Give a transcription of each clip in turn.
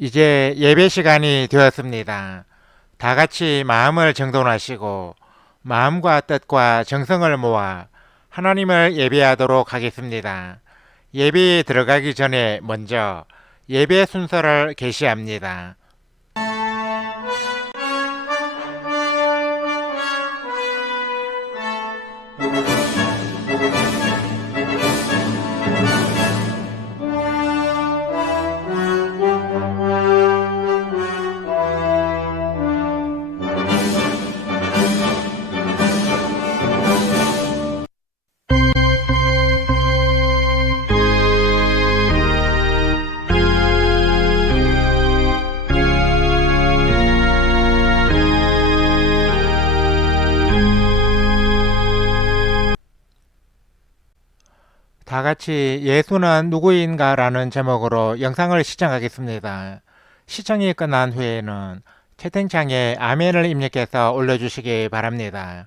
이제 예배 시간이 되었습니다. 다 같이 마음을 정돈하시고 마음과 뜻과 정성을 모아 하나님을 예배하도록 하겠습니다. 예배에 들어가기 전에 먼저 예배 순서를 게시합니다. 다 같이 예수는 누구인가 라는 제목으로 영상을 시청하겠습니다. 시청이 끝난 후에는 채팅창에 아멘을 입력해서 올려주시기 바랍니다.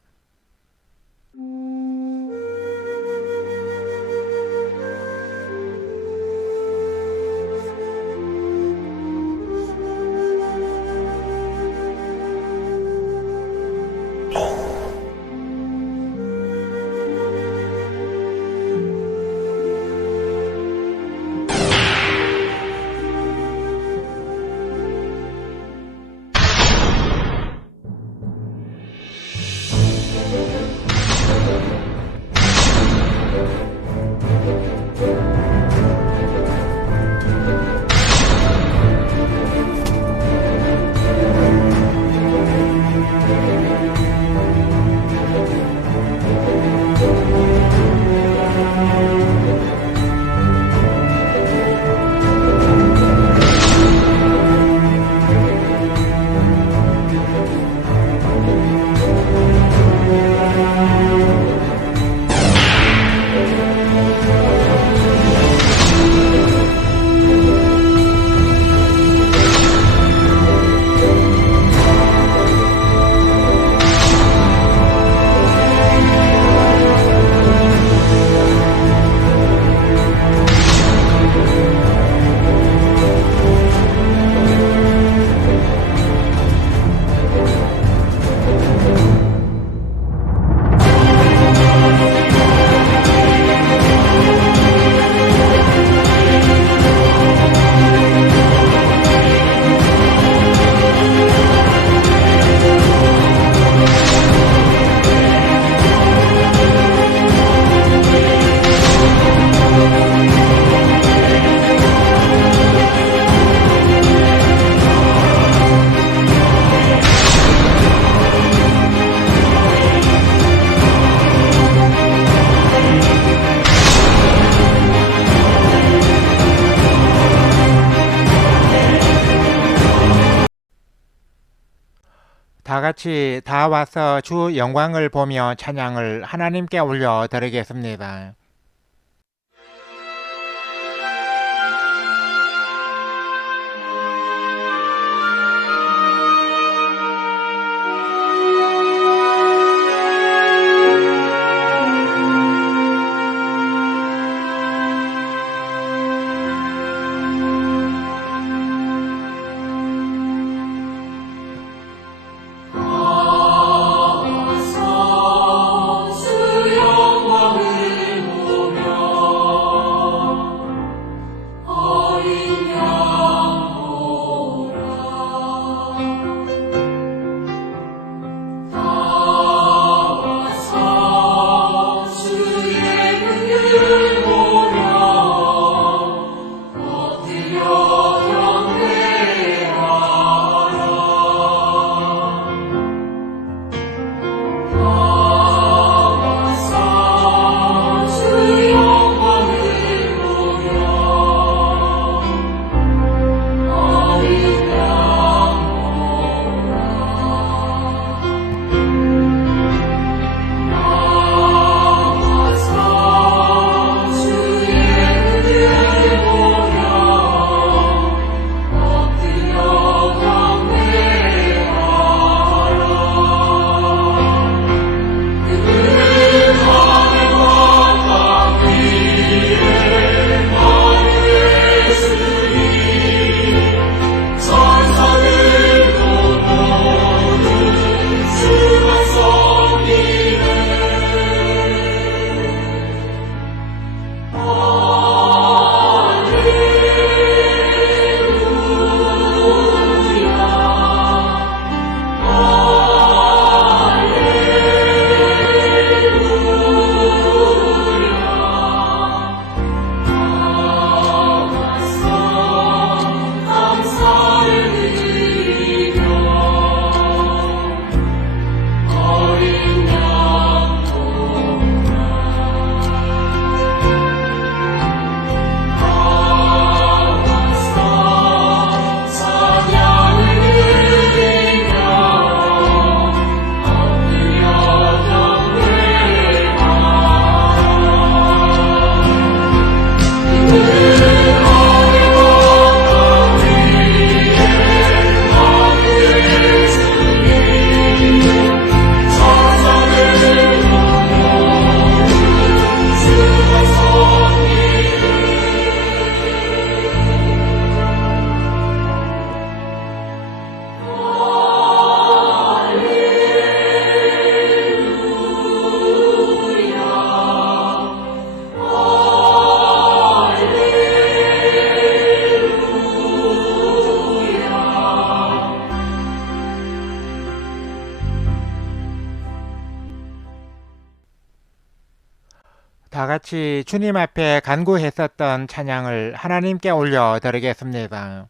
다 같이 다 와서 주 영광을 보며 찬양을 하나님께 올려 드리겠습니다. 주 영광을 같이 주님 앞에 간구했었던 찬양을 하나님께 올려 드리겠습니다.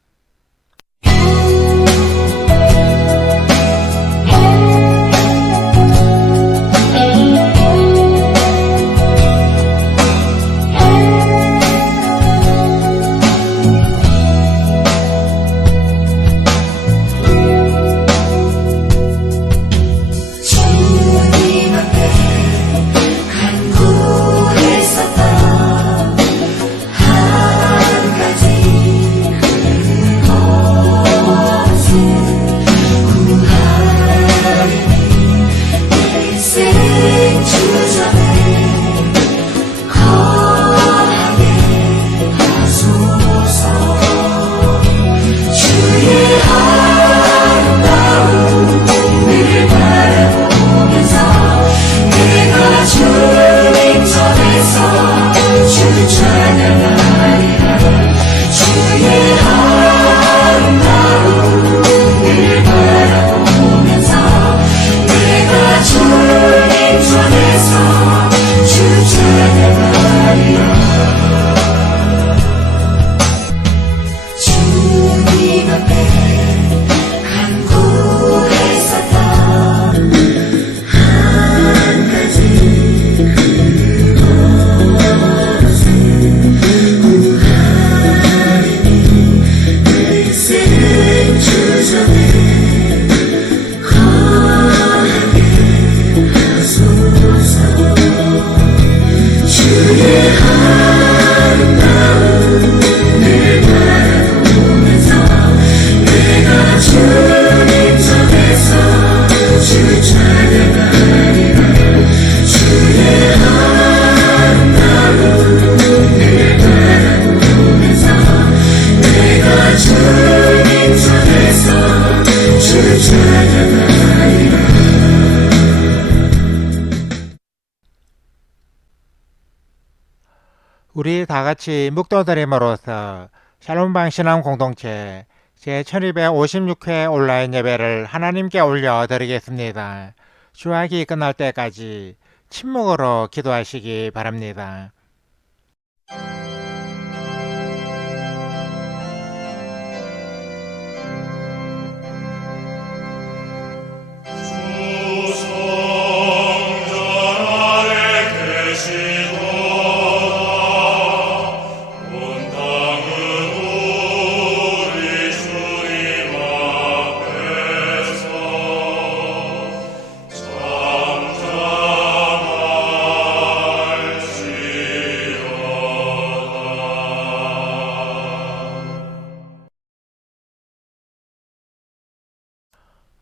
우리 다 같이 묵도드림으로써 샬롬방 신앙 공동체 제1256회 온라인 예배를 하나님께 올려 드리겠습니다. 주학이 끝날 때까지 침묵으로 기도하시기 바랍니다.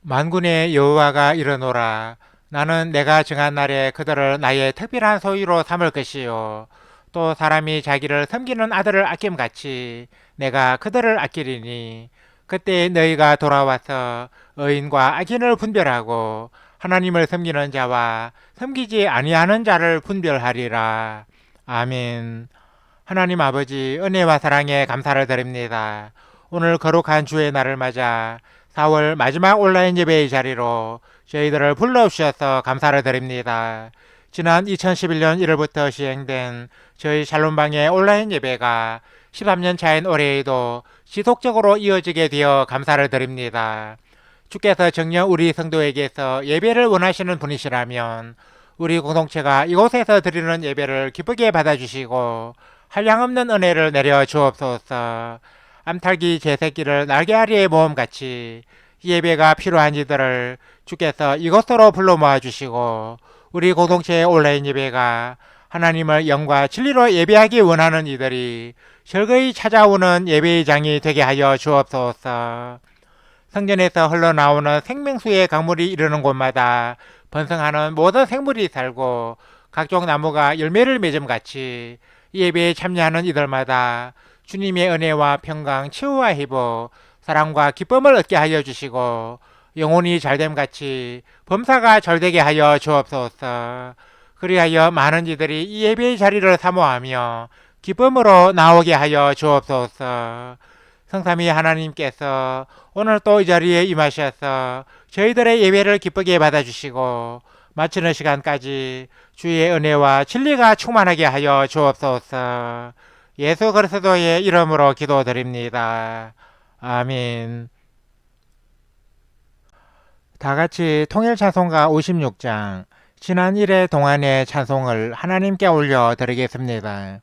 만군의 여호와가 이르노라. 나는 내가 정한 날에 그들을 나의 특별한 소유로 삼을 것이요 또 사람이 자기를 섬기는 아들을 아낌같이 내가 그들을 아끼리니 그때 너희가 돌아와서 의인과 악인을 분별하고 하나님을 섬기는 자와 섬기지 아니하는 자를 분별하리라. 아멘. 하나님 아버지, 은혜와 사랑에 감사를 드립니다. 오늘 거룩한 주의 날을 맞아 4월 마지막 온라인 예배의 자리로 저희들을 불러주셔서 감사를 드립니다. 지난 2011년 1월부터 시행된 저희 샬롬방의 온라인 예배가 13년 차인 올해에도 지속적으로 이어지게 되어 감사를 드립니다. 주께서 정녕 우리 성도에게서 예배를 원하시는 분이시라면 우리 공동체가 이곳에서 드리는 예배를 기쁘게 받아주시고 한량없는 은혜를 내려 주옵소서. 암탉이 제새끼를 날개아리에 모음같이 예배가 필요한 이들을 주께서 이곳으로 불러 모아주시고 우리 공동체의 온라인 예배가 하나님을 영과 진리로 예배하기 원하는 이들이 절거히 찾아오는 예배의 장이 되게 하여 주옵소서. 성전에서 흘러나오는 생명수의 강물이 이르는 곳마다 번성하는 모든 생물이 살고 각종 나무가 열매를 맺음같이 예배에 참여하는 이들마다 주님의 은혜와 평강, 치유와 회복, 사랑과 기쁨을 얻게 하여 주시고 영혼이 잘됨같이 범사가 잘되게 하여 주옵소서. 그리하여 많은 이들이 이 예배의 자리를 사모하며 기쁨으로 나오게 하여 주옵소서. 성삼위 하나님께서 오늘 또 이 자리에 임하셔서 저희들의 예배를 기쁘게 받아주시고 마치는 시간까지 주의 은혜와 진리가 충만하게 하여 주옵소서. 예수 그리스도의 이름으로 기도드립니다. 아멘. 다 같이 통일 찬송가 56장 지난 1회 동안의 찬송을 하나님께 올려 드리겠습니다.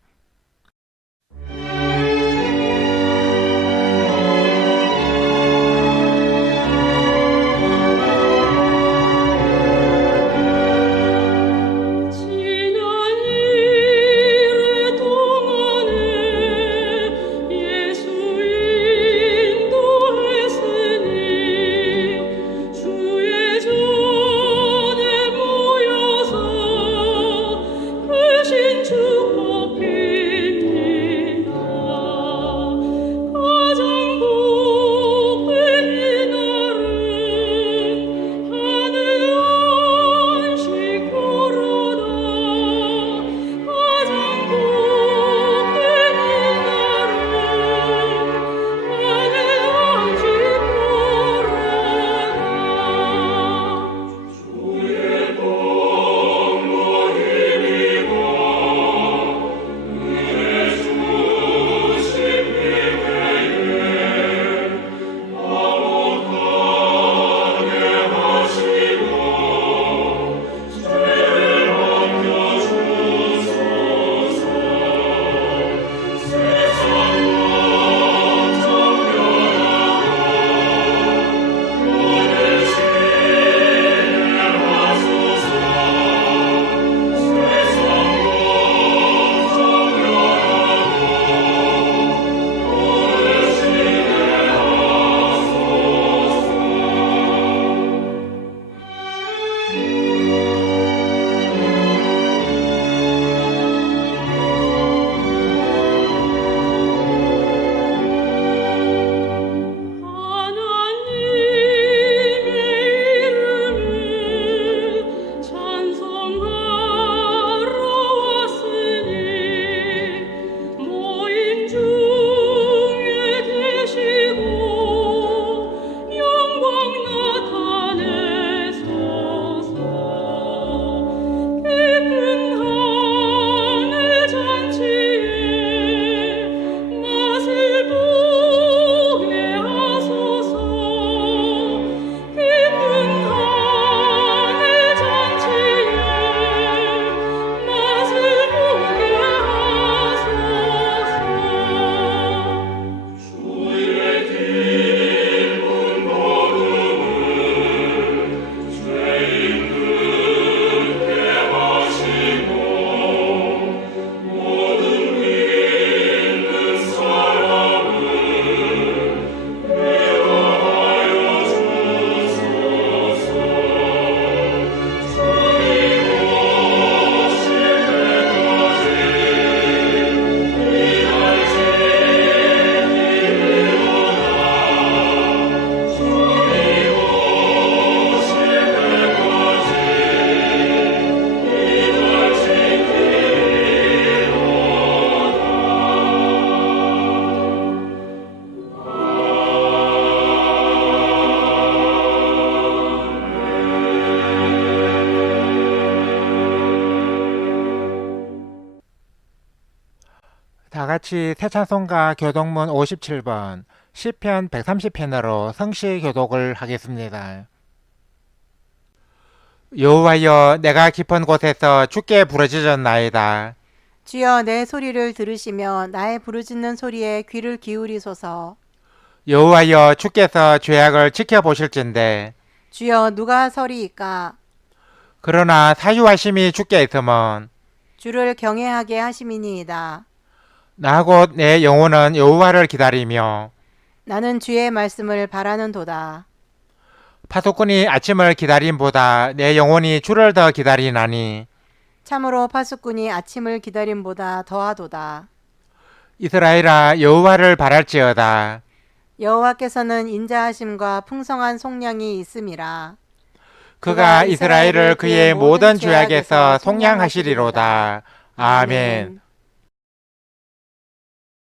다 같이 새 찬송가 교독문 57번 시편 130편으로 성시 교독을 하겠습니다. 여호와여, 내가 깊은 곳에서 주께 부르짖었나이다. 주여, 내 소리를 들으시며 나의 부르짖는 소리에 귀를 기울이소서. 여호와여, 주께서 죄악을 지켜보실진대. 주여, 누가 서리이까? 그러나 사유하심이 주께 있음은 주를 경외하게 하심이니이다. 나 곧 내 영혼은 여호와를 기다리며 나는 주의 말씀을 바라는도다. 파수꾼이 아침을 기다림보다 내 영혼이 주를 더 기다리나니 참으로 파수꾼이 아침을 기다림보다 더하도다. 이스라엘아, 여호와를 바랄지어다. 여호와께서는 인자하심과 풍성한 속량이 있음이라. 그가 이스라엘을 그의 모든 죄악에서 속량하시리로다. 아멘.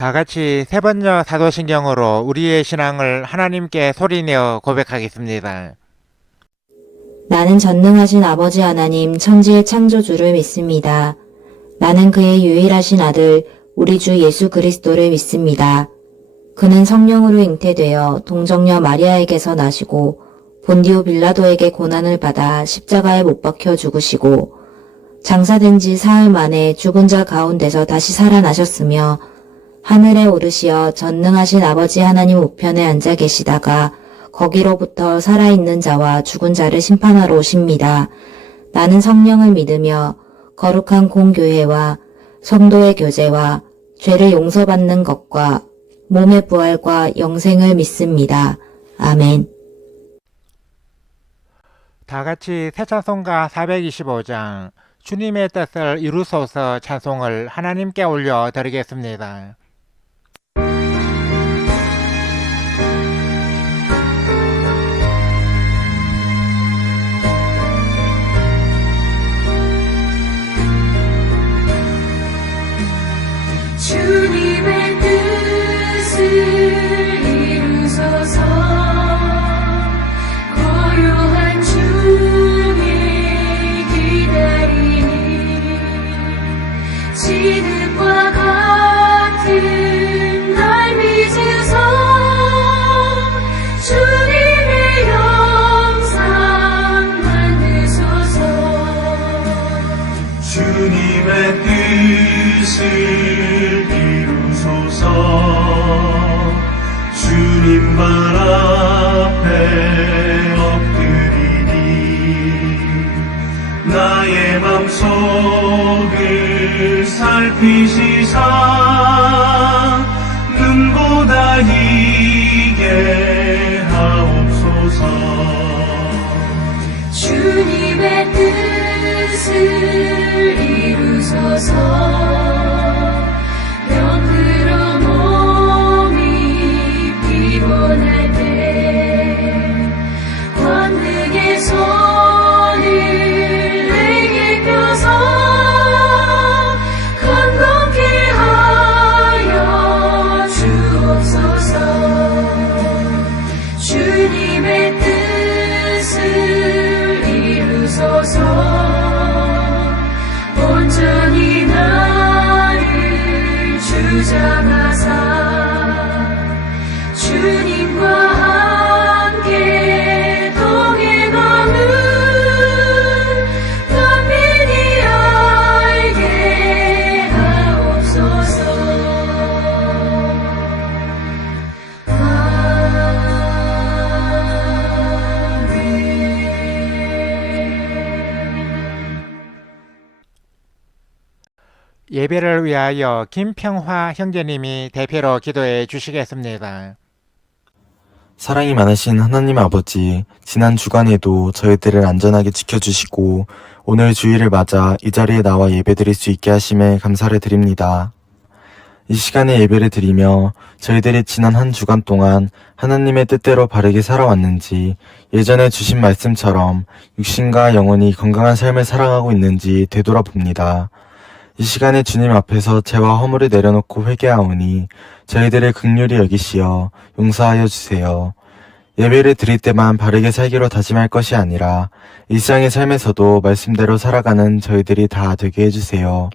다 같이 세 번째 사도신경으로 우리의 신앙을 하나님께 소리내어 고백하겠습니다. 나는 전능하신 아버지 하나님 천지의 창조주를 믿습니다. 나는 그의 유일하신 아들 우리 주 예수 그리스도를 믿습니다. 그는 성령으로 잉태되어 동정녀 마리아에게서 나시고 본디오 빌라도에게 고난을 받아 십자가에 못 박혀 죽으시고 장사된 지 사흘 만에 죽은 자 가운데서 다시 살아나셨으며 하늘에 오르시어 전능하신 아버지 하나님 우편에 앉아 계시다가 거기로부터 살아있는 자와 죽은 자를 심판하러 오십니다. 나는 성령을 믿으며 거룩한 공교회와 성도의 교제와 죄를 용서받는 것과 몸의 부활과 영생을 믿습니다. 아멘. 다 같이 새 찬송가 425장 주님의 뜻을 이루소서 찬송을 하나님께 올려 드리겠습니다. 주님의 뜻을 이루소서 고요한 중에 기다리니 지금과 같은 날 믿으소 주님의 영상 만드소서 주님의 뜻을 주님 발 앞에 엎드리니 나의 맘속을 살피시사 눈보다 희게 하옵소서 주님의 뜻을 이루소서 병들어 몸이 피곤할 때 권능의 손을 내게 펴서 건강케 하여 주옵소서 주님의 뜻을 이루소서 온전히 나를 주장하사 주님과 함께 동행함을 간민히 알게 하옵소서 예배를 위하여 김평화 형제님이 대표로 기도해 주시겠습니다. 사랑이 많으신 하나님 아버지, 지난 주간에도 저희들을 안전하게 지켜주시고 오늘 주일을 맞아 이 자리에 나와 예배드릴 수 있게 하심에 감사를 드립니다. 이 시간에 예배를 드리며 저희들이 지난 한 주간 동안 하나님의 뜻대로 바르게 살아왔는지 예전에 주신 말씀처럼 육신과 영혼이 건강한 삶을 살아가고 있는지 되돌아봅니다. 이 시간에 주님 앞에서 죄와 허물을 내려놓고 회개하오니 저희들을 긍휼히 여기시어 용서하여 주세요. 예배를 드릴 때만 바르게 살기로 다짐할 것이 아니라 일상의 삶에서도 말씀대로 살아가는 저희들이 다 되게 해주세요.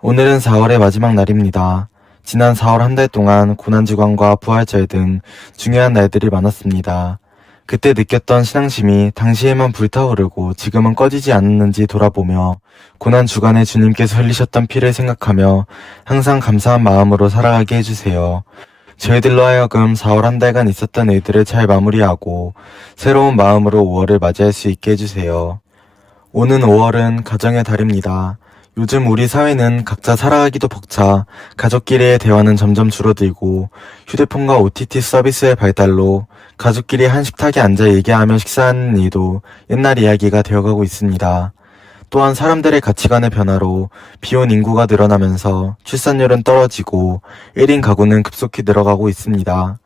오늘은 4월의 마지막 날입니다. 지난 4월 한 달 동안 고난주간과 부활절 등 중요한 날들이 많았습니다. 그때 느꼈던 신앙심이 당시에만 불타오르고 지금은 꺼지지 않았는지 돌아보며 고난주간에 주님께서 흘리셨던 피를 생각하며 항상 감사한 마음으로 살아가게 해주세요. 저희들로 하여금 4월 한 달간 있었던 일들을 잘 마무리하고 새로운 마음으로 5월을 맞이할 수 있게 해주세요. 오는 5월은 가정의 달입니다. 요즘 우리 사회는 각자 살아가기도 벅차 가족끼리의 대화는 점점 줄어들고 휴대폰과 OTT 서비스의 발달로 가족끼리 한 식탁에 앉아 얘기하며 식사하는 일도 옛날 이야기가 되어가고 있습니다. 또한 사람들의 가치관의 변화로 비혼 인구가 늘어나면서 출산율은 떨어지고 1인 가구는 급속히 늘어가고 있습니다.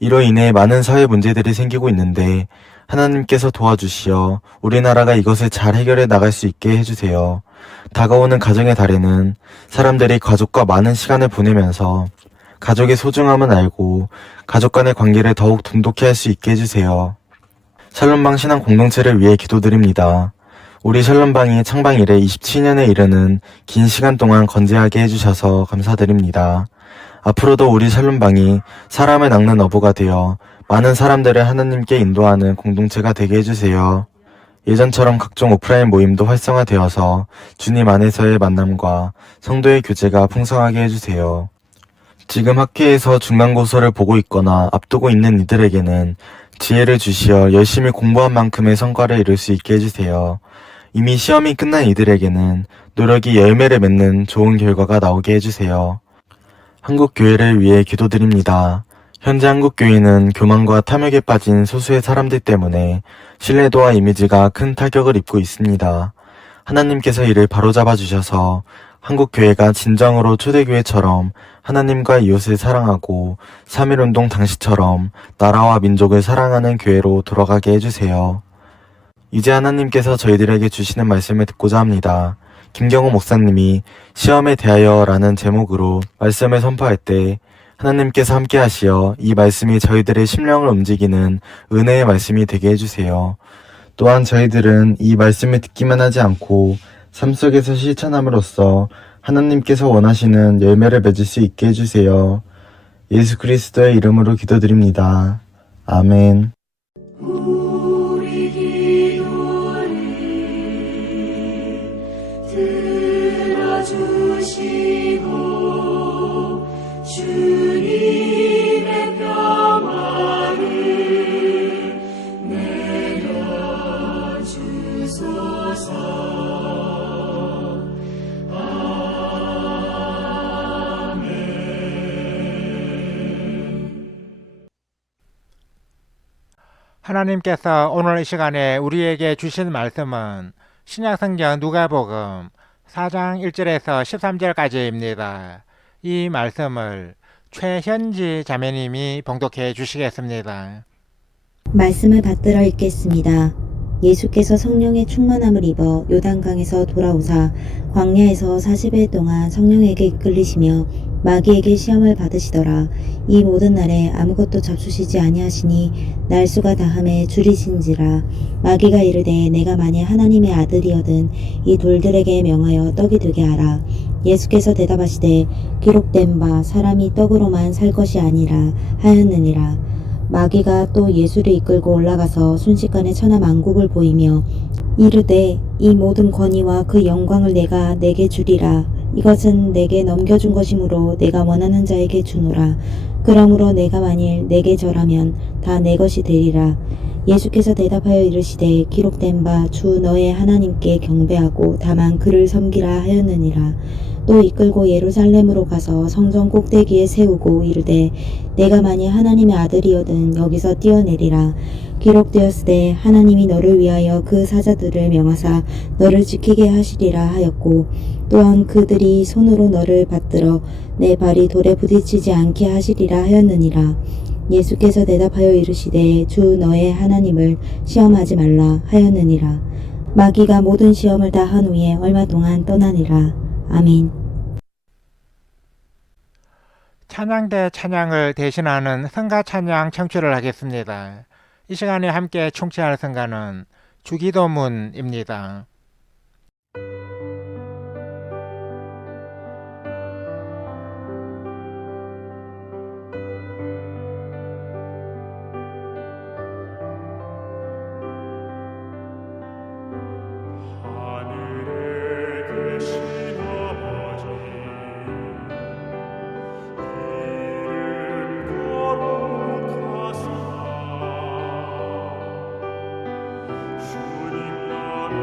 이로 인해 많은 사회 문제들이 생기고 있는데 하나님께서 도와주시어 우리나라가 이것을 잘 해결해 나갈 수 있게 해주세요. 다가오는 가정의 달에는 사람들이 가족과 많은 시간을 보내면서 가족의 소중함을 알고 가족 간의 관계를 더욱 돈독히 할 수 있게 해주세요. 샬롬방 신앙 공동체를 위해 기도드립니다. 우리 샬롬방이 창방 이래 27년에 이르는 긴 시간 동안 건재하게 해주셔서 감사드립니다. 앞으로도 우리 샬롬방이 사람을 낚는 어부가 되어 많은 사람들을 하나님께 인도하는 공동체가 되게 해주세요. 예전처럼 각종 오프라인 모임도 활성화되어서 주님 안에서의 만남과 성도의 교제가 풍성하게 해주세요. 지금 학회에서 중간고사를 보고 있거나 앞두고 있는 이들에게는 지혜를 주시어 열심히 공부한 만큼의 성과를 이룰 수 있게 해주세요. 이미 시험이 끝난 이들에게는 노력이 열매를 맺는 좋은 결과가 나오게 해주세요. 한국교회를 위해 기도드립니다. 현재 한국교회는 교만과 탐욕에 빠진 소수의 사람들 때문에 신뢰도와 이미지가 큰 타격을 입고 있습니다. 하나님께서 이를 바로잡아 주셔서 한국교회가 진정으로 초대교회처럼 하나님과 이웃을 사랑하고 3.1운동 당시처럼 나라와 민족을 사랑하는 교회로 돌아가게 해주세요. 이제 하나님께서 저희들에게 주시는 말씀을 듣고자 합니다. 김경호 목사님이 시험에 대하여 라는 제목으로 말씀을 선포할 때 하나님께서 함께 하시어 이 말씀이 저희들의 심령을 움직이는 은혜의 말씀이 되게 해주세요. 또한 저희들은 이 말씀을 듣기만 하지 않고 삶 속에서 실천함으로써 하나님께서 원하시는 열매를 맺을 수 있게 해주세요. 예수 그리스도의 이름으로 기도드립니다. 아멘. 우리 기도를 들어주시고 주님의 평화를 내려주소서. 하나님께서 오늘 이 시간에 우리에게 주신 말씀은 신약성경 누가복음 4장 1절에서 13절까지입니다. 이 말씀을 최현지 자매님이 봉독해 주시겠습니다. 말씀을 받들어 읽겠습니다. 예수께서 성령의 충만함을 입어 요단강에서 돌아오사 광야에서 40일 동안 성령에게 이끌리시며 마귀에게 시험을 받으시더라. 이 모든 날에 아무것도 잡수시지 아니하시니 날수가 다함에 줄이신지라. 마귀가 이르되 내가 만일 하나님의 아들이거든 이 돌들에게 명하여 떡이 되게 하라. 예수께서 대답하시되 기록된 바 사람이 떡으로만 살 것이 아니라 하였느니라. 마귀가 또 예수를 이끌고 올라가서 순식간에 천하 만국을 보이며 이르되 이 모든 권위와 그 영광을 내가 내게 주리라. 이것은 내게 넘겨준 것이므로 내가 원하는 자에게 주노라. 그러므로 내가 만일 내게 절하면 다 내 것이 되리라. 예수께서 대답하여 이르시되 기록된 바 주 너의 하나님께 경배하고 다만 그를 섬기라 하였느니라. 또 이끌고 예루살렘으로 가서 성전 꼭대기에 세우고 이르되 내가 만일 하나님의 아들이거든 여기서 뛰어내리라. 기록되었으되 하나님이 너를 위하여 그 사자들을 명하사 너를 지키게 하시리라 하였고 또한 그들이 손으로 너를 받들어 내 발이 돌에 부딪히지 않게 하시리라 하였느니라. 예수께서 대답하여 이르시되 주 너의 하나님을 시험하지 말라 하였느니라. 마귀가 모든 시험을 다 한 후에 얼마 동안 떠나니라. 아멘. 찬양대 찬양을 대신하는 성가 찬양 청취를 하겠습니다. 이 시간에 함께 청취할 성가는 주기도문입니다. 하늘에 계신 아버지 이름 거룩하사 주님 나라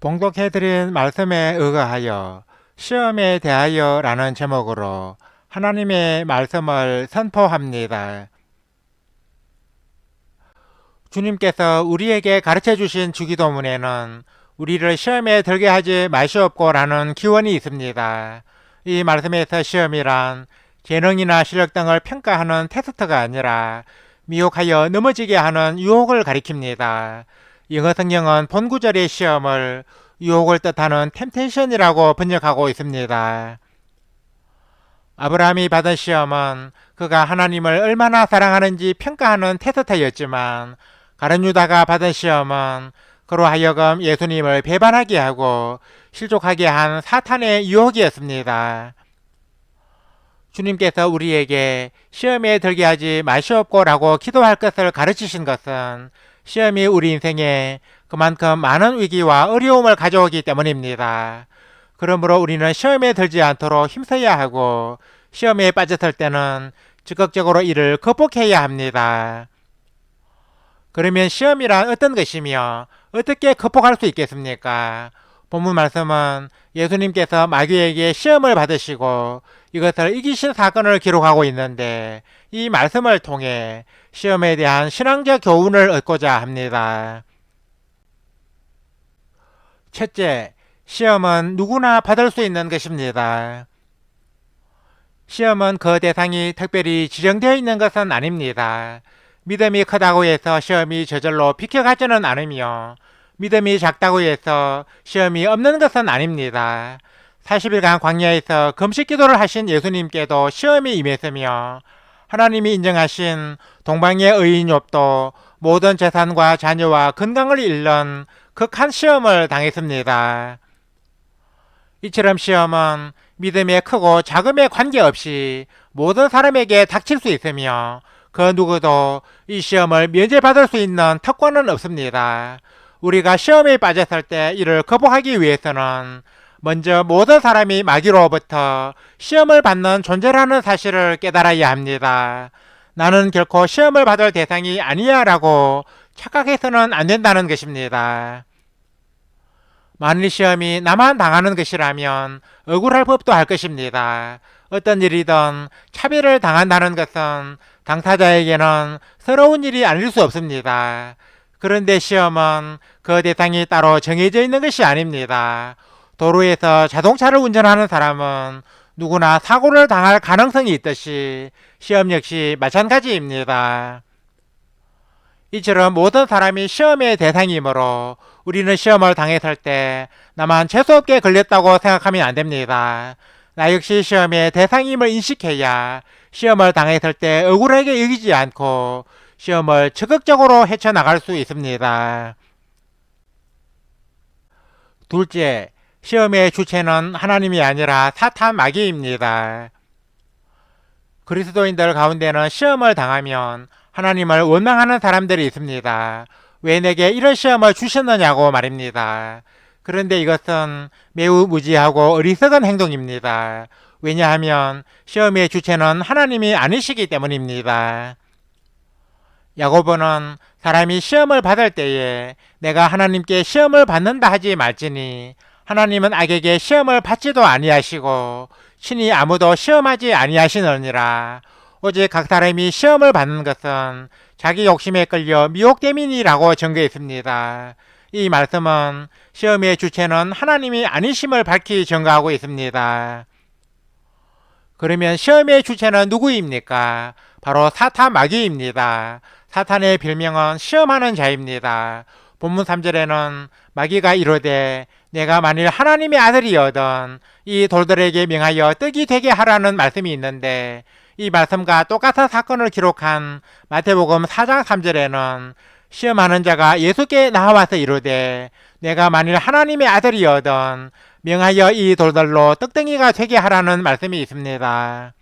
봉독해드린 말씀에 의거하여 시험에 대하여 라는 제목으로 하나님의 말씀을 선포합니다. 주님께서 우리에게 가르쳐 주신 주기도문에는 우리를 시험에 들게 하지 마시옵고 라는 기원이 있습니다. 이 말씀에서 시험이란 재능이나 실력 등을 평가하는 테스트가 아니라 미혹하여 넘어지게 하는 유혹을 가리킵니다. 영어 성경은 본구절의 시험을 유혹을 뜻하는 템테이션이라고 번역하고 있습니다. 아브라함이 받은 시험은 그가 하나님을 얼마나 사랑하는지 평가하는 테스트였지만 가룟 유다가 받은 시험은 그로 하여금 예수님을 배반하게 하고 실족하게 한 사탄의 유혹이었습니다. 주님께서 우리에게 시험에 들게 하지 마시옵고 라고 기도할 것을 가르치신 것은 시험이 우리 인생에 그만큼 많은 위기와 어려움을 가져오기 때문입니다. 그러므로 우리는 시험에 들지 않도록 힘써야 하고 시험에 빠졌을 때는 적극적으로 이를 극복해야 합니다. 그러면 시험이란 어떤 것이며 어떻게 극복할 수 있겠습니까? 본문 말씀은 예수님께서 마귀에게 시험을 받으시고 이것을 이기신 사건을 기록하고 있는데 이 말씀을 통해 시험에 대한 신앙적 교훈을 얻고자 합니다. 첫째, 시험은 누구나 받을 수 있는 것입니다. 시험은 그 대상이 특별히 지정되어 있는 것은 아닙니다. 믿음이 크다고 해서 시험이 저절로 비켜가지는 않으며 믿음이 작다고 해서 시험이 없는 것은 아닙니다. 40일간 광야에서 금식 기도를 하신 예수님께도 시험이 임했으며 하나님이 인정하신 동방의 의인 욥도 모든 재산과 자녀와 건강을 잃는 극한 시험을 당했습니다. 이처럼 시험은 믿음의 크고 작음에 관계없이 모든 사람에게 닥칠 수 있으며 그 누구도 이 시험을 면제받을 수 있는 특권은 없습니다. 우리가 시험에 빠졌을 때 이를 극복하기 위해서는 먼저 모든 사람이 마귀로부터 시험을 받는 존재라는 사실을 깨달아야 합니다. 나는 결코 시험을 받을 대상이 아니야 라고 착각해서는 안 된다는 것입니다. 만일 시험이 나만 당하는 것이라면 억울할 법도 할 것입니다. 어떤 일이든 차별을 당한다는 것은 당사자에게는 서러운 일이 아닐 수 없습니다. 그런데 시험은 그 대상이 따로 정해져 있는 것이 아닙니다. 도로에서 자동차를 운전하는 사람은 누구나 사고를 당할 가능성이 있듯이 시험 역시 마찬가지입니다. 이처럼 모든 사람이 시험의 대상이므로 우리는 시험을 당했을 때 나만 재수없게 걸렸다고 생각하면 안 됩니다. 나 역시 시험의 대상임을 인식해야 시험을 당했을 때 억울하게 여기지 않고 시험을 적극적으로 헤쳐나갈 수 있습니다. 둘째, 시험의 주체는 하나님이 아니라 사탄 마귀입니다. 그리스도인들 가운데는 시험을 당하면 하나님을 원망하는 사람들이 있습니다. 왜 내게 이런 시험을 주셨느냐고 말입니다. 그런데 이것은 매우 무지하고 어리석은 행동입니다. 왜냐하면 시험의 주체는 하나님이 아니시기 때문입니다. 야고보는 사람이 시험을 받을 때에 내가 하나님께 시험을 받는다 하지 말지니 하나님은 악에게 시험을 받지도 아니하시고 친히 아무도 시험하지 아니하시느니라. 오직 각 사람이 시험을 받는 것은 자기 욕심에 끌려 미혹됨이니라고 전거했습니다. 이 말씀은 시험의 주체는 하나님이 아니심을 밝히 전가하고 있습니다. 그러면 시험의 주체는 누구입니까? 바로 사탄 마귀입니다. 사탄의 별명은 시험하는 자입니다. 본문 3절에는 마귀가 이르되 내가 만일 하나님의 아들이거든 이 돌들에게 명하여 떡이 되게 하라는 말씀이 있는데 이 말씀과 똑같은 사건을 기록한 마태복음 4장 3절에는 시험하는 자가 예수께 나와서 이르되 내가 만일 하나님의 아들이거든 명하여 이 돌들로 떡덩이가 되게 하라는 말씀이 있습니다.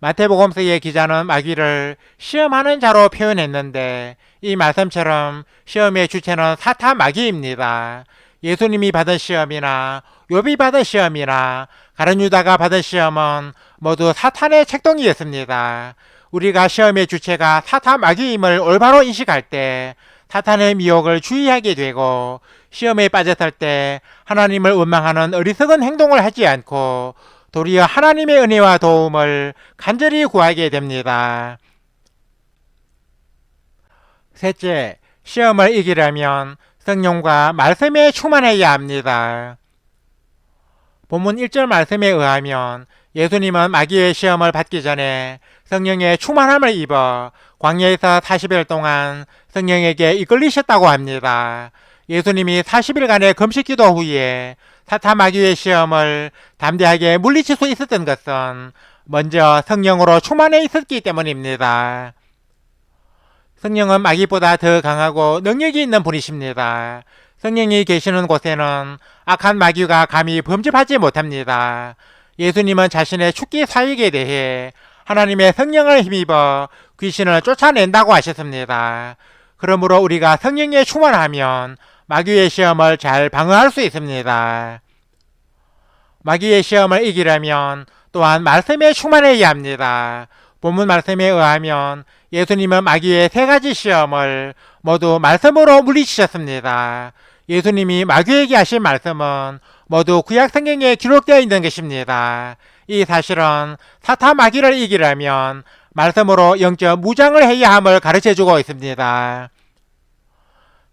마태복음서의 기자는 마귀를 시험하는 자로 표현했는데 이 말씀처럼 시험의 주체는 사탄 마귀입니다. 예수님이 받은 시험이나 욥이 받은 시험이나 가룟 유다가 받은 시험은 모두 사탄의 책동이었습니다. 우리가 시험의 주체가 사탄 마귀임을 올바로 인식할 때 사탄의 미혹을 주의하게 되고 시험에 빠졌을 때 하나님을 원망하는 어리석은 행동을 하지 않고 도리어 하나님의 은혜와 도움을 간절히 구하게 됩니다. 셋째, 시험을 이기려면 성령과 말씀에 충만해야 합니다. 본문 1절 말씀에 의하면 예수님은 마귀의 시험을 받기 전에 성령의 충만함을 입어 광야에서 40일 동안 성령에게 이끌리셨다고 합니다. 예수님이 40일간의 금식기도 후에 사탄 마귀의 시험을 담대하게 물리칠 수 있었던 것은 먼저 성령으로 충만해 있었기 때문입니다. 성령은 마귀보다 더 강하고 능력이 있는 분이십니다. 성령이 계시는 곳에는 악한 마귀가 감히 범접하지 못합니다. 예수님은 자신의 축기 사역에 대해 하나님의 성령을 힘입어 귀신을 쫓아낸다고 하셨습니다. 그러므로 우리가 성령에 충만하면 마귀의 시험을 잘 방어할 수 있습니다. 마귀의 시험을 이기려면 또한 말씀에 충만해야 합니다. 본문 말씀에 의하면 예수님은 마귀의 3가지 시험을 모두 말씀으로 물리치셨습니다. 예수님이 마귀에게 하신 말씀은 모두 구약 성경에 기록되어 있는 것입니다. 이 사실은 사탄 마귀를 이기려면 말씀으로 영적 무장을 해야 함을 가르쳐주고 있습니다.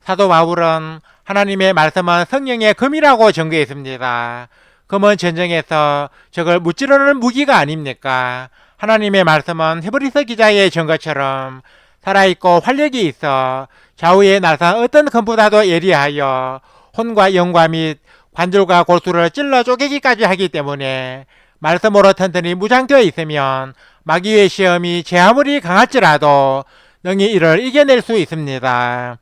사도 바울은 하나님의 말씀은 성령의 금이라고 전거했습니다. 금은 전쟁에서 적을 무찌르는 무기가 아닙니까? 하나님의 말씀은 히브리서 기자의 전것처럼 살아있고 활력이 있어 좌우에 나선 어떤 금보다도 예리하여 혼과 영과 및 관절과 골수를 찔러 쪼개기까지 하기 때문에 말씀으로 튼튼히 무장되어 있으면 마귀의 시험이 제 아무리 강할지라도 능히 이를 이겨낼 수 있습니다.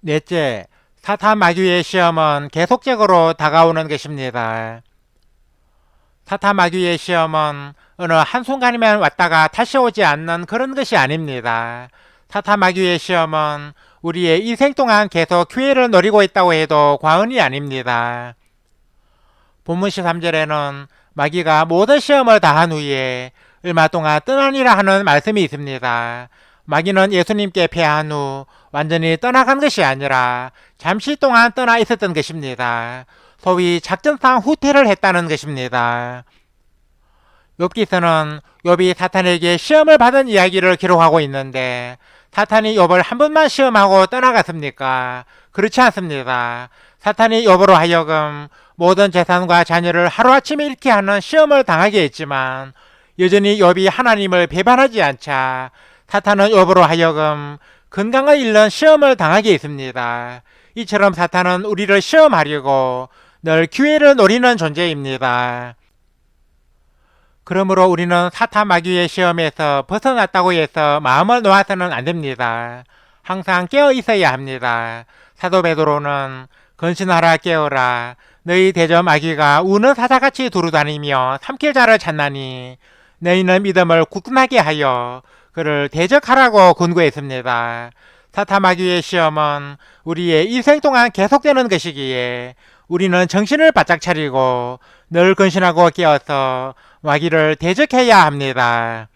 넷째, 사탄 마귀의 시험은 계속적으로 다가오는 것입니다. 사탄 마귀의 시험은 어느 한순간이면 왔다가 다시 오지 않는 그런 것이 아닙니다. 사탄 마귀의 시험은 우리의 인생 동안 계속 기회를 노리고 있다고 해도 과언이 아닙니다. 본문 13절에는 마귀가 모든 시험을 다한 후에 얼마 동안 떠나니라 하는 말씀이 있습니다. 마귀는 예수님께 패한 후 완전히 떠나간 것이 아니라 잠시 동안 떠나 있었던 것입니다. 소위 작전상 후퇴를 했다는 것입니다. 욥기서는 욥이 사탄에게 시험을 받은 이야기를 기록하고 있는데 사탄이 욥을 한 번만 시험하고 떠나갔습니까? 그렇지 않습니다. 사탄이 욥으로 하여금 모든 재산과 자녀를 하루아침에 잃게 하는 시험을 당하게 했지만 여전히 욥이 하나님을 배반하지 않자 사탄은 욥으로 하여금 건강을 잃는 시험을 당하게 했습니다. 이처럼 사탄은 우리를 시험하려고 늘 기회를 노리는 존재입니다. 그러므로 우리는 사탄 마귀의 시험에서 벗어났다고 해서 마음을 놓아서는 안 됩니다. 항상 깨어 있어야 합니다. 사도 베드로는 건신하라 깨어라 너희 대저 마귀가 우는 사자같이 두루다니며 삼킬 자를 찾나니 너희는 믿음을 굳건하게 하여 그를 대적하라고 권고했습니다. 사탄 마귀의 시험은 우리의 일생 동안 계속되는 것이기에 우리는 정신을 바짝 차리고 늘 근신하고 깨어서 마귀를 대적해야 합니다.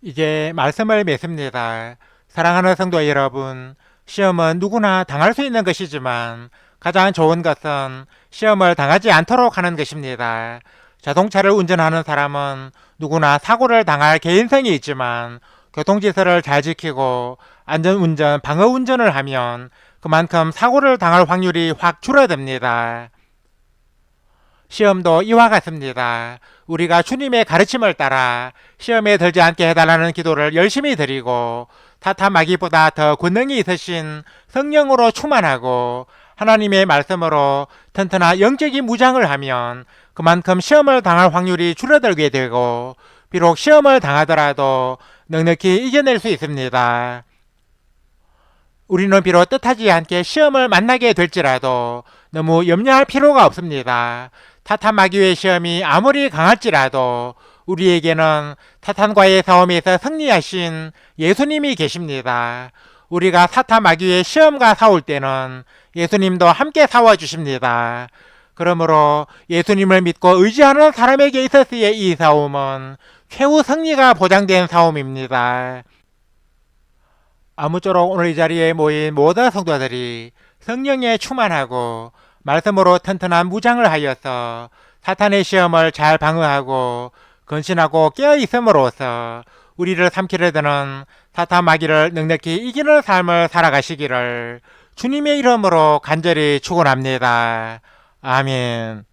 이제 말씀을 맺습니다. 사랑하는 성도 여러분, 시험은 누구나 당할 수 있는 것이지만 가장 좋은 것은 시험을 당하지 않도록 하는 것입니다. 자동차를 운전하는 사람은 누구나 사고를 당할 개인성이 있지만 교통질서를 잘 지키고 안전운전, 방어운전을 하면 그만큼 사고를 당할 확률이 확 줄어듭니다. 시험도 이와 같습니다. 우리가 주님의 가르침을 따라 시험에 들지 않게 해달라는 기도를 열심히 드리고 사탄 마귀보다 더 권능이 있으신 성령으로 충만하고 하나님의 말씀으로 튼튼한 영적인 무장을 하면 그만큼 시험을 당할 확률이 줄어들게 되고 비록 시험을 당하더라도 넉넉히 이겨낼 수 있습니다. 우리는 비록 뜻하지 않게 시험을 만나게 될지라도 너무 염려할 필요가 없습니다. 사탄 마귀의 시험이 아무리 강할지라도 우리에게는 사탄과의 싸움에서 승리하신 예수님이 계십니다. 우리가 사탄 마귀의 시험과 싸울 때는 예수님도 함께 싸워주십니다. 그러므로 예수님을 믿고 의지하는 사람에게 있어서의 이 싸움은 최후 승리가 보장된 싸움입니다. 아무쪼록 오늘 이 자리에 모인 모든 성도들이 성령에 충만하고 말씀으로 튼튼한 무장을 하여서 사탄의 시험을 잘 방어하고 근신하고 깨어있음으로써 우리를 삼키려 드는 사탄 마귀를 넉넉히 이기는 삶을 살아가시기를 주님의 이름으로 간절히 축원합니다. 아멘.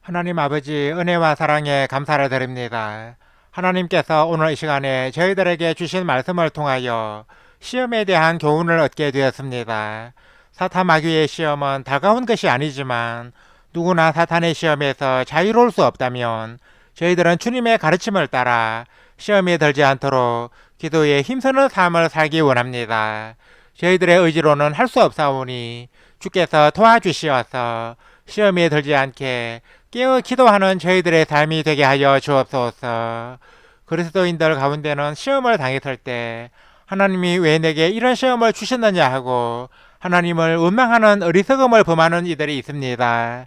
하나님 아버지, 은혜와 사랑에 감사를 드립니다. 하나님께서 오늘 이 시간에 저희들에게 주신 말씀을 통하여 시험에 대한 교훈을 얻게 되었습니다. 사탄 마귀의 시험은 달가운 것이 아니지만 누구나 사탄의 시험에서 자유로울 수 없다면 저희들은 주님의 가르침을 따라 시험에 들지 않도록 기도에 힘쓰는 삶을 살기 원합니다. 저희들의 의지로는 할 수 없사오니 주께서 도와주시어서 시험에 들지 않게 깨어 기도하는 저희들의 삶이 되게 하여 주옵소서. 그리스도인들 가운데는 시험을 당했을 때 하나님이 왜 내게 이런 시험을 주셨느냐 하고 하나님을 원망하는 어리석음을 범하는 이들이 있습니다.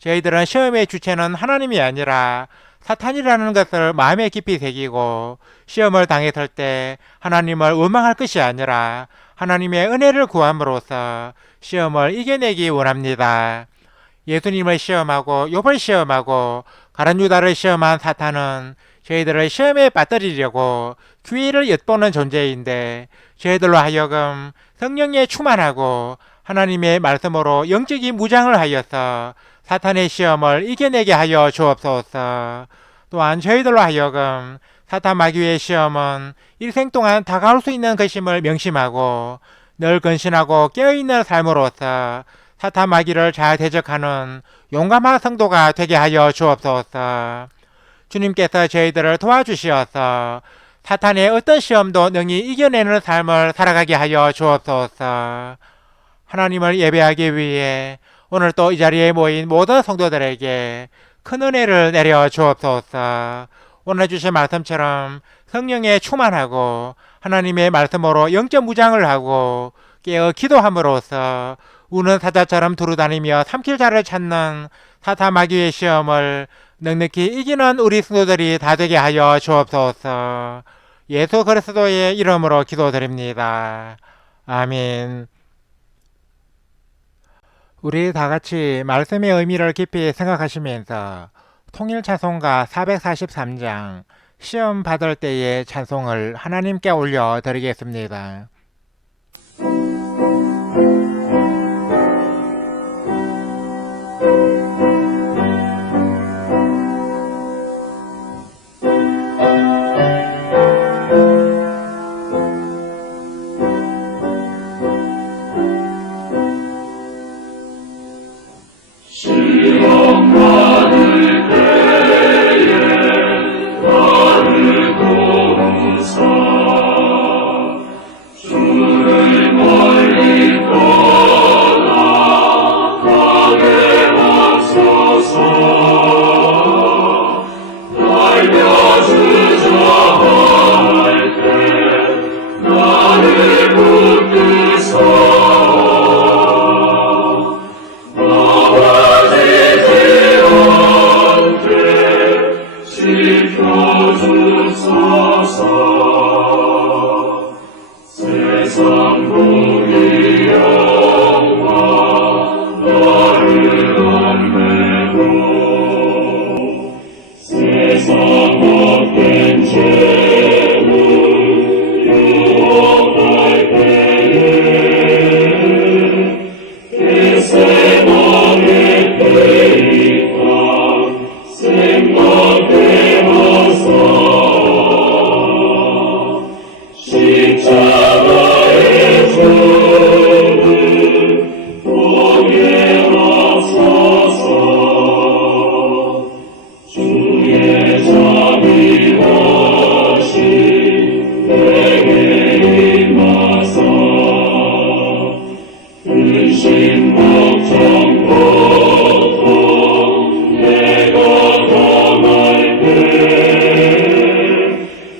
저희들은 시험의 주체는 하나님이 아니라 사탄이라는 것을 마음에 깊이 새기고 시험을 당했을 때 하나님을 원망할 것이 아니라 하나님의 은혜를 구함으로써 시험을 이겨내기 원합니다. 예수님을 시험하고 욥을 시험하고 가룟 유다를 시험한 사탄은 저희들을 시험에 빠뜨리려고 기회를 엿보는 존재인데 저희들로 하여금 성령에 충만하고 하나님의 말씀으로 영적인 무장을 하여서 사탄의 시험을 이겨내게 하여 주옵소서. 또한 저희들로 하여금 사탄 마귀의 시험은 일생 동안 다가올 수 있는 것임을 명심하고 늘 근신하고 깨어있는 삶으로서 사탄 마귀를 잘 대적하는 용감한 성도가 되게 하여 주옵소서. 주님께서 저희들을 도와주시어서 사탄의 어떤 시험도 능히 이겨내는 삶을 살아가게 하여 주옵소서. 하나님을 예배하기 위해 오늘 또 이 자리에 모인 모든 성도들에게 큰 은혜를 내려 주옵소서. 오늘 주신 말씀처럼 성령에 충만하고 하나님의 말씀으로 영적 무장을 하고 깨어 기도함으로써 우는 사자처럼 두루다니며 삼킬 자를 찾는 사탄 마귀의 시험을 넉넉히 이기는 우리 성도들이 다 되게 하여 주옵소서. 예수 그리스도의 이름으로 기도드립니다. 아멘. 우리 다 같이 말씀의 의미를 깊이 생각하시면서 통일 찬송가 443장 시험 받을 때의 찬송을 하나님께 올려 드리겠습니다.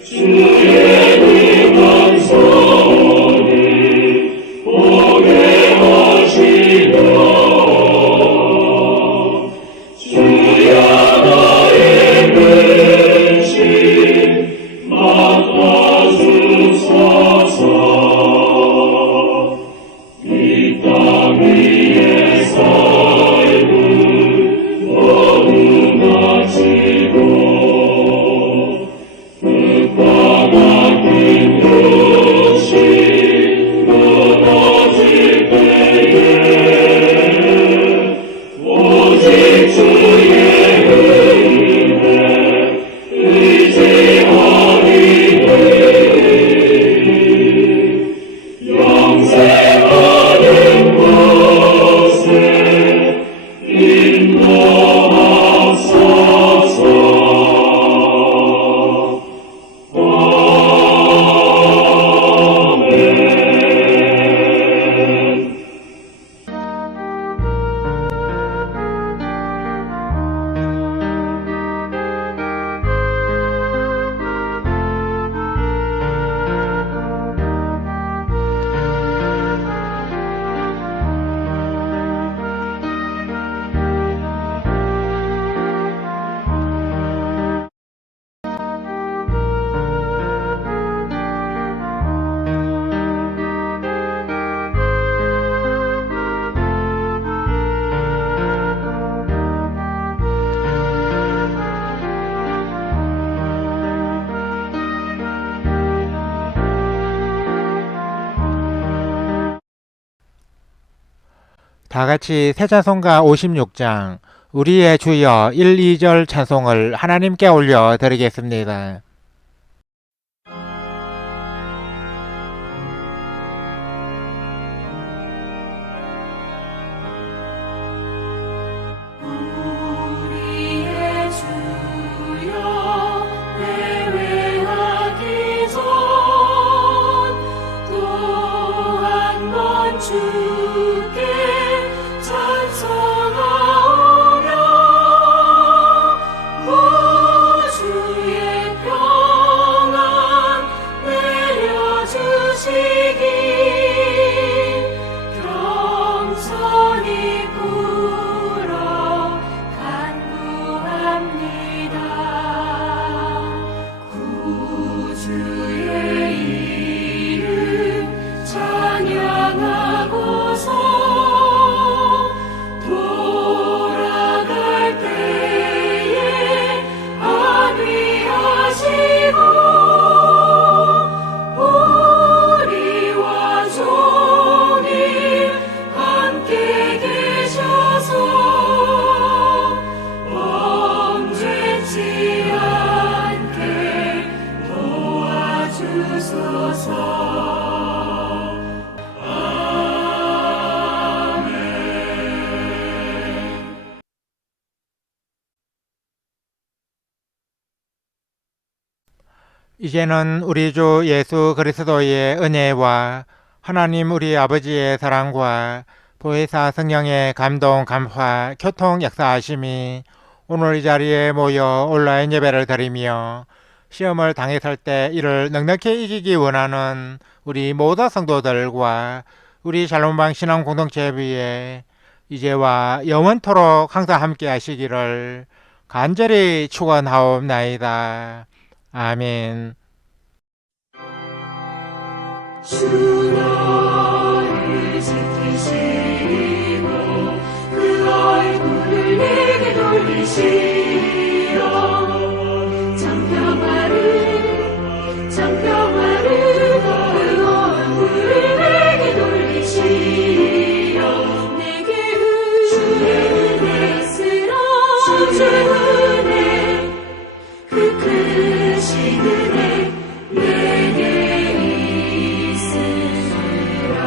주의 능한 손 다 같이 새 찬송가 56장 우리의 주여 1, 2절 찬송을 하나님께 올려 드리겠습니다. 우리의 주여 예배하기 전 또 한 번 주께 찬송하오며 구주의 평안 내려주시기 겸손히 불어 간구합니다. 구주의 이름 찬양하고서 돌아갈 때에 안위하시고 우리와 종일 함께 계셔서 범죄치 않게 도와주소서. 이제는 우리 주 예수 그리스도의 은혜와 하나님 우리 아버지의 사랑과 보혜사 성령의 감동, 감화, 교통 역사하심이 오늘 이 자리에 모여 온라인 예배를 드리며 시험을 당했을 때 이를 넉넉히 이기기 원하는 우리 모든 성도들과 우리 샬롬방 신앙 공동체 위에 이제와 영원토록 항상 함께 하시기를 간절히 축원하옵나이다. 아멘. 주 너를 지키시고 그 얼굴을 내게 돌리시어 장평화를 그 얼굴을 내게 돌리시어 내게 주의 은혜 쓰라 주의 은혜 그 크신 은혜 내게 있으라.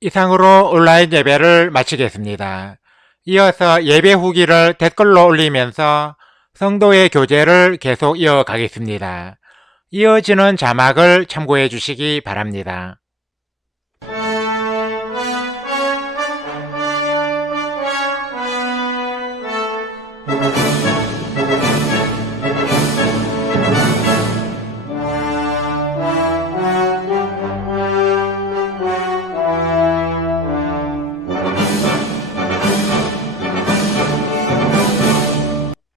이상으로 온라인 예배를 마치겠습니다. 이어서 예배 후기를 댓글로 올리면서 성도의 교제를 계속 이어가겠습니다. 이어지는 자막을 참고해 주시기 바랍니다.